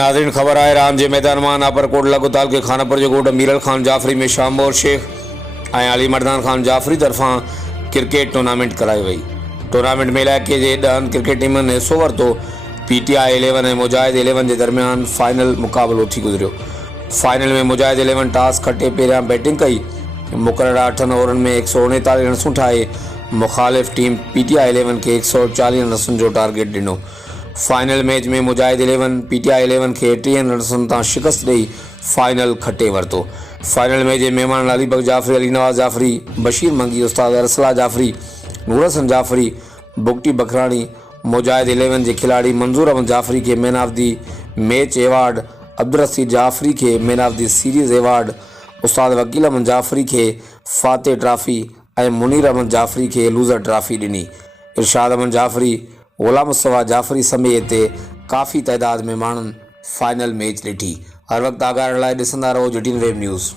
नाज़रीन ख़बर आहे राम जे मैदान मां नापरकोट लगोताल के खानापुर जो ॻोठ मीरल ख़ान जाफ़री में शामोर शेख ऐं अली मर्दान ख़ान जाफ़री तरफ़ां क्रिकेट टूर्नामेंट कराई वई। टूर्नामेंट में इलाइक़े जे 10 क्रिकेट टीमनि हिसो वरितो। PTI 11 ऐं मुजाहिद 11 जे दरमियान फाइनल मुक़ाबिलो थी गुज़रियो। फाइनल में मुजाहिद 11 टॉस खटे पहिरियां बैटिंग कई। मुक़ररा 8 ओवरनि में 139 रन्सूं ठाहे मुख़ालिफ़ टीम PTI 11 खे 140 रन्सुनि जो टारगेट ॾिनो। फाइनल मैच में मुजाहिद 11 PTI 11 खे 30 रन्सुनि तां शिकस्त ॾेई फाइनल खटे वरितो। फाइनल मैच जे महिमान अली बख्श जाफ़री, अली नवाज़ जाफ़री, बशीर मंगी, उस्ताद अरसला जाफ़री, नूर हसन जाफ़री, बुगटी बखराणी, मुजाहिद 11 जे खिलाड़ी मंज़ूर अहमद जाफ़री खे man of the match award, Abdul रसीद जाफ़री खे man of the series award, उस्ताद वकील अहमद जाफ़री खे फ़ातेह ट्रॉफ़ी ऐं मुनीर अहमद जाफ़री खे लूज़र ट्रॉफ़ी ॾिनी। इरशाद अहमद जाफ़री, ग़ुलाम मुस्तफ़ा जाफ़री समेत काफ़ी तइदाद में माण्हुनि फाइनल मैच ॾिठी। हर वक़्तु आगाह लाइ ॾिसंदा रहो JTN वेब न्यूज़।